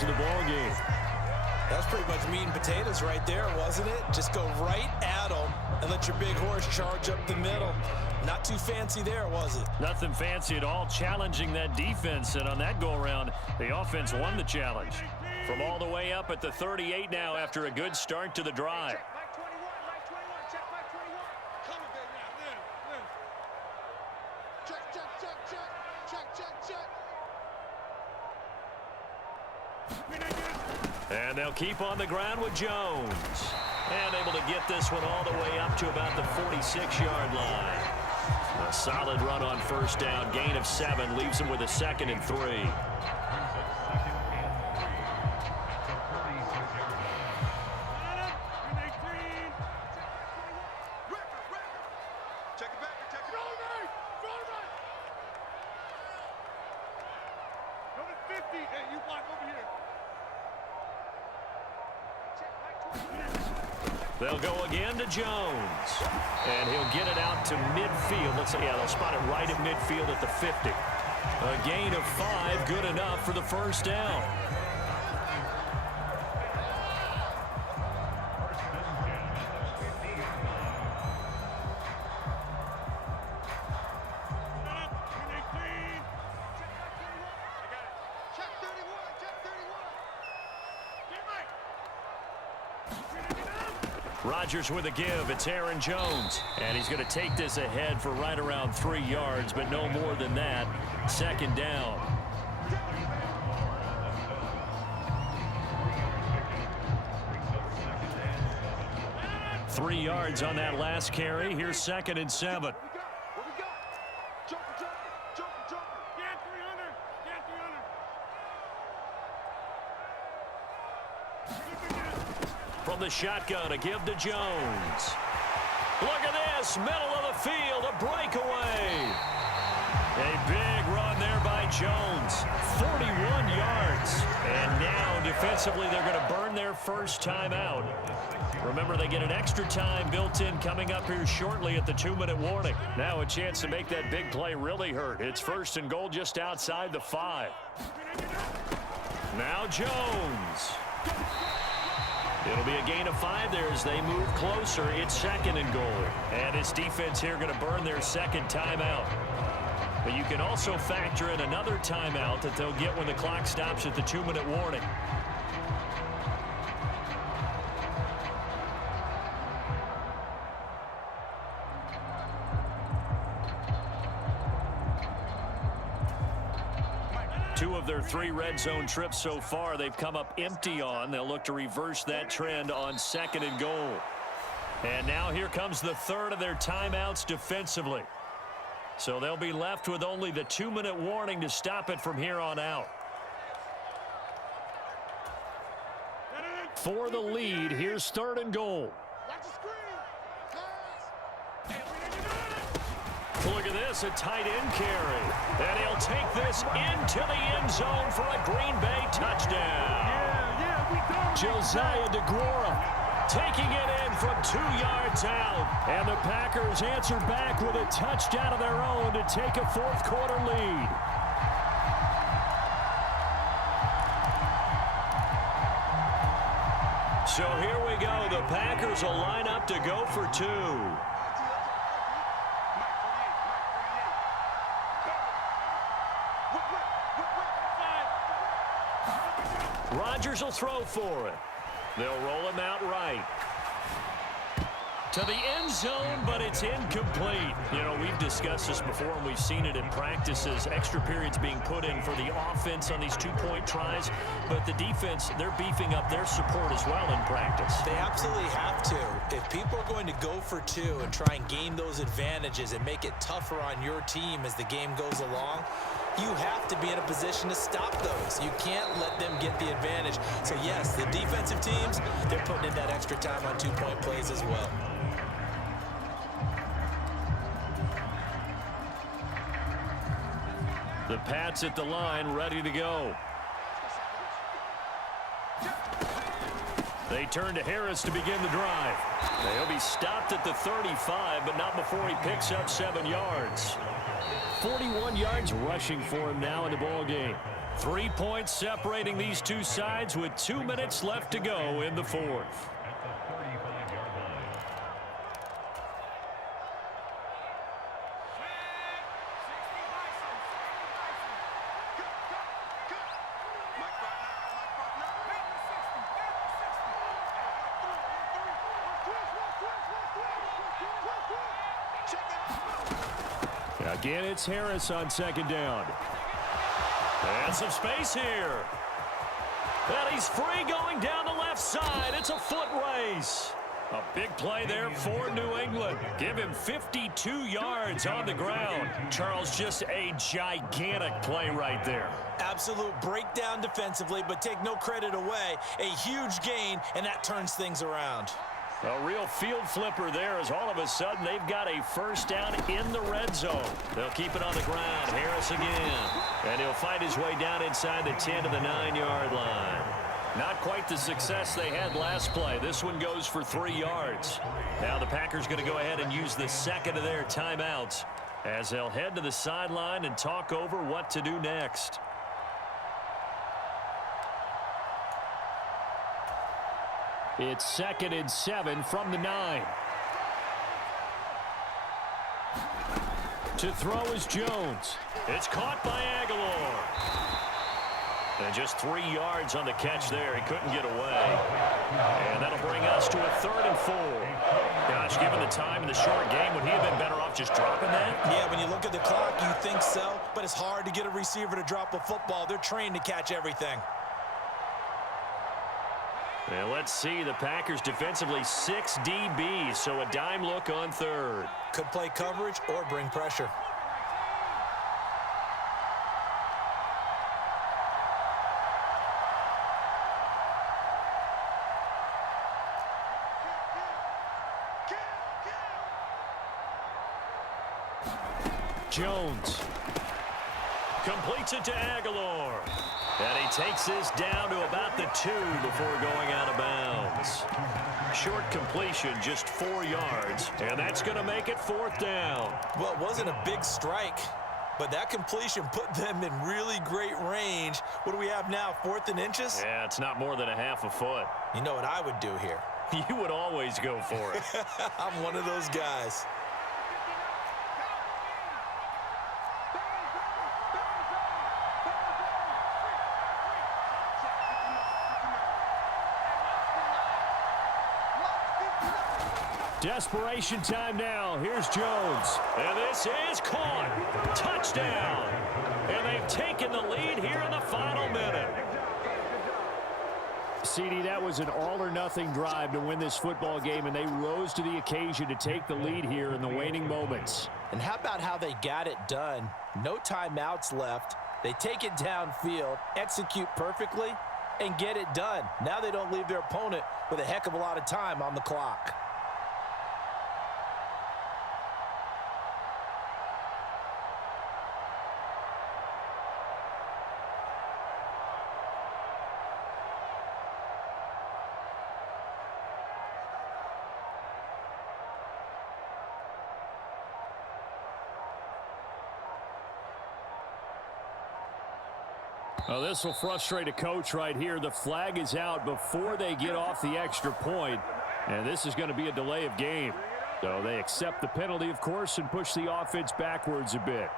yards in the ball game. That was pretty much meat and potatoes right there, wasn't it? Just go right at them and let your big horse charge up the middle. Not too fancy there, was it? Nothing fancy at all, challenging that defense. And on that go-around, the offense won the challenge. From all the way up at the 38 now after a good start to the drive. And they'll keep on the ground with Jones. And able to get this one all the way up to about the 46-yard line. A solid run on first down. Gain of 7 leaves him with a 2nd and 3. They'll go again to Jones. And he'll get it out to midfield. Let's say, yeah, they'll spot it right at midfield at the 50. A gain of 5, good enough for the first down. Rodgers with a give. It's Aaron Jones. And he's going to take this ahead for right around 3 yards, but no more than that. 2nd down. Three yards on that last carry. Here's 2nd and 7. From the shotgun, a give to Jones. Look at this, middle of the field, a breakaway. A big run there by Jones, 41 yards. And now, defensively, they're going to burn their first time out. Remember, they get an extra time built in coming up here shortly at the 2-minute warning. Now a chance to make that big play really hurt. It's 1st and goal just outside the 5. Now Jones. It'll be a gain of 5 there as they move closer. It's 2nd and goal. And his defense here going to burn their 2nd timeout. But you can also factor in another timeout that they'll get when the clock stops at the 2-minute warning. Two of their 3 red zone trips so far, they've come up empty on. They'll look to reverse that trend on 2nd and goal. And now here comes the 3rd of their timeouts defensively. So they'll be left with only the 2-minute warning to stop it from here on out. For the lead, here's 3rd and goal. Look at this, a tight end carry. And he'll take this into the end zone for a Green Bay touchdown. Josiah DeGuara taking it in from 2 yards out. And the Packers answer back with a touchdown of their own to take a 4th quarter lead. So here we go. The Packers will line up to go for 2. Rodgers will throw for it. They'll roll him out right. To the end zone, but it's incomplete. You know, we've discussed this before, and we've seen it in practices. Extra periods being put in for the offense on these 2-point tries. But the defense, they're beefing up their support as well in practice. They absolutely have to. If people are going to go for 2 and try and gain those advantages and make it tougher on your team as the game goes along, you have to be in a position to stop those. You can't let them get the advantage. So, yes, the defensive teams, they're putting in that extra time on 2-point plays as well. The Pats at the line, ready to go. They turn to Harris to begin the drive. They'll be stopped at the 35, but not before he picks up 7 yards. 41 yards rushing for him now in the ball game. 3 points separating these two sides with 2 minutes left to go in the fourth. Again, it's Harris on second down. And some space here. And he's free going down the left side. It's a foot race. A big play there for New England. Give him 52 yards on the ground. Charles, just a gigantic play right there. Absolute breakdown defensively, but take no credit away. A huge gain, and that turns things around. A real field flipper there as all of a sudden they've got a first down in the red zone. They'll keep it on the ground. Harris again. And he'll fight his way down inside the 10 to the 9-yard line. Not quite the success they had last play. This one goes for 3 yards. Now the Packers going to go ahead and use the second of their timeouts as they'll head to the sideline and talk over what to do next. It's 2nd and 7 from the 9. To throw is Jones. It's caught by Aguilar. And just 3 yards on the catch there. He couldn't get away. And that'll bring us to a 3rd and 4. Gosh, given the time in the short game, would he have been better off just dropping that? Yeah, when you look at the clock, you think so. But it's hard to get a receiver to drop a football. They're trained to catch everything. And let's see, the Packers defensively 6 DBs, so a dime look on 3rd. Could play coverage or bring pressure. Jones completes it to Aguilar. And he takes this down to about the 2 before going out of bounds. Short completion, just 4 yards, and that's going to make it 4th down. Well, it wasn't a big strike, but that completion put them in really great range. What do we have now, 4th and inches? Yeah, it's not more than a half a foot. You know what I would do here? You would always go for it. I'm one of those guys. Desperation time now. Here's Jones. And this is caught. Touchdown. And they've taken the lead here in the final minute. CD, that was an all-or-nothing drive to win this football game, and they rose to the occasion to take the lead here in the waning moments. And how about how they got it done? No timeouts left. They take it downfield, execute perfectly, and get it done. Now they don't leave their opponent with a heck of a lot of time on the clock. Well, this will frustrate a coach right here. The flag is out before they get off the extra point, and this is going to be a delay of game. So they accept the penalty, of course, and push the offense backwards a bit.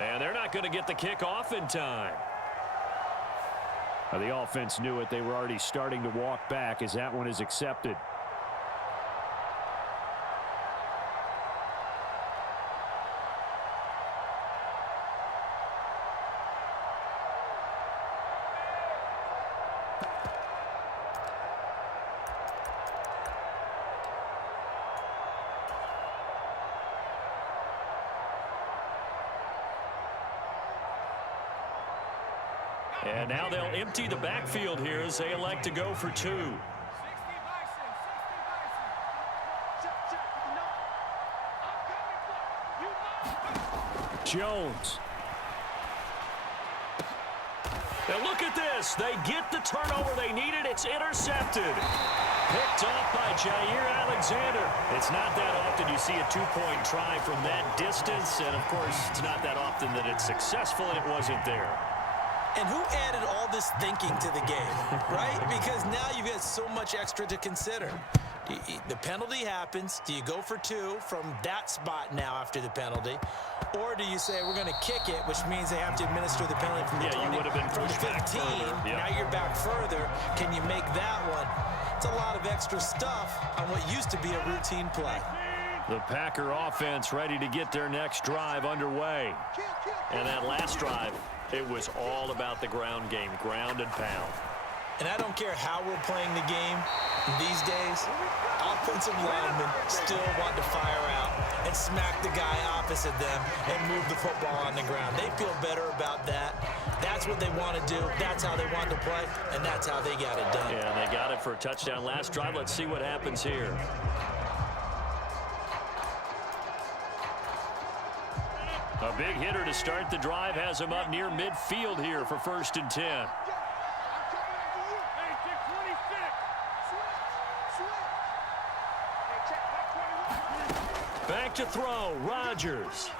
And they're not going to get the kickoff in time. The offense knew it. They were already starting to walk back as that one is accepted. And now they'll empty the backfield here as they elect to go for 2. Jones. Now look at this. They get the turnover they needed. It's intercepted. Picked off by Jair Alexander. It's not that often you see a two-point try from that distance. And, of course, it's not that often that it's successful, and it wasn't there. And who added all this thinking to the game, right? Because now you've got so much extra to consider. The penalty happens. Do you go for 2 from that spot now after the penalty? Or do you say, we're going to kick it, which means they have to administer the penalty from the 20, you would have been from the 15. Yep. Now you're back further. Can you make that one? It's a lot of extra stuff on what used to be a routine play. The Packer offense ready to get their next drive underway. And that last drive, it was all about the ground game, ground and pound. And I don't care how we're playing the game these days, offensive linemen still want to fire out and smack the guy opposite them and move the football on the ground. They feel better about that. That's what they want to do. That's how they want to play, and that's how they got it done. Yeah, they got it for a touchdown last drive. Let's see what happens here. A big hitter to start the drive has him up near midfield here for 1st and 10. Back to throw, Rodgers.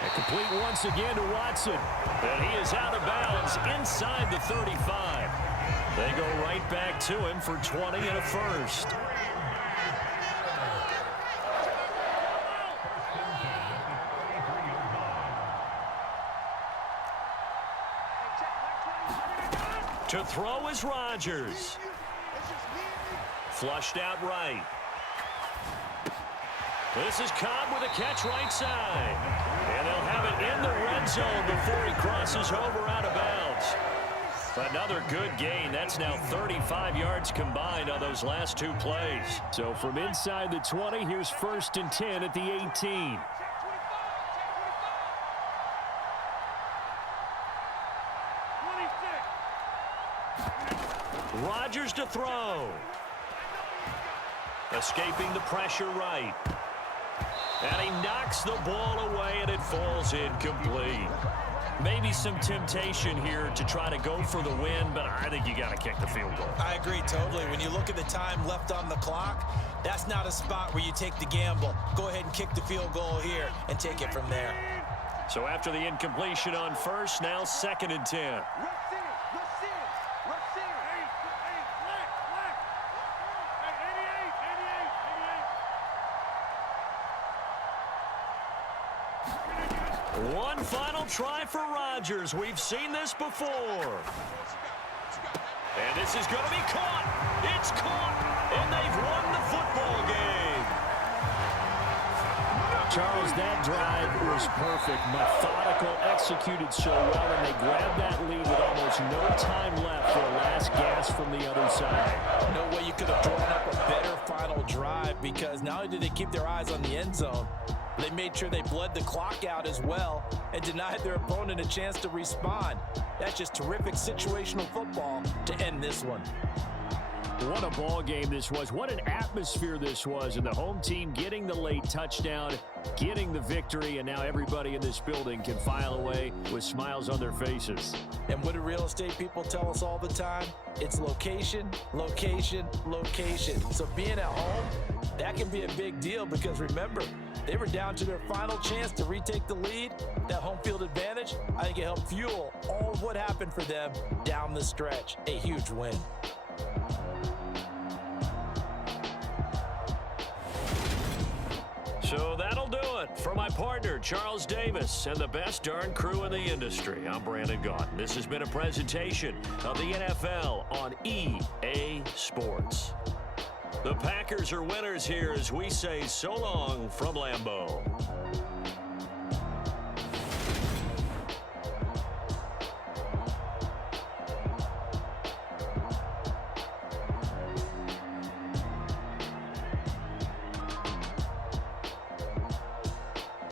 And complete once again to Watson. And he is out of bounds inside the 35. They go right back to him for 20 and a first. To throw is Rodgers. Flushed out right. This is Cobb with a catch right side. And they'll have it in the red zone before he crosses over out of bounds. Another good gain. That's now 35 yards combined on those last 2 plays. So from inside the 20, here's 1st and 10 at the 18. Rodgers to throw. Escaping the pressure right. And he knocks the ball away, and it falls incomplete. Maybe some temptation here to try to go for the win, but I think you got to kick the field goal. I agree totally. When you look at the time left on the clock, that's not a spot where you take the gamble. Go ahead and kick the field goal here and take it from there. So after the incompletion on first, now 2nd and 10. One final try for Rodgers. We've seen this before. And this is going to be caught. It's caught. And they've won the football game. Charles, that drive was perfect. Methodical, executed so well, and they grabbed that lead with almost no time left for a last gasp from the other side. No way you could have drawn up a better final drive, because not only did they keep their eyes on the end zone, they made sure they bled the clock out as well and denied their opponent a chance to respond. That's just terrific situational football to end this one. What a ball game this was. What an atmosphere this was. And the home team getting the late touchdown, getting the victory, and now everybody in this building can file away with smiles on their faces. And what do real estate people tell us all the time? It's location, location, location. So being at home, that can be a big deal, because remember, they were down to their final chance to retake the lead. That home field advantage, I think it helped fuel all of what happened for them down the stretch. A huge win. So that'll do it. For my partner, Charles Davis, and the best darn crew in the industry, I'm Brandon Gaudin. This has been a presentation of the NFL on EA Sports. The Packers are winners here as we say so long from Lambeau.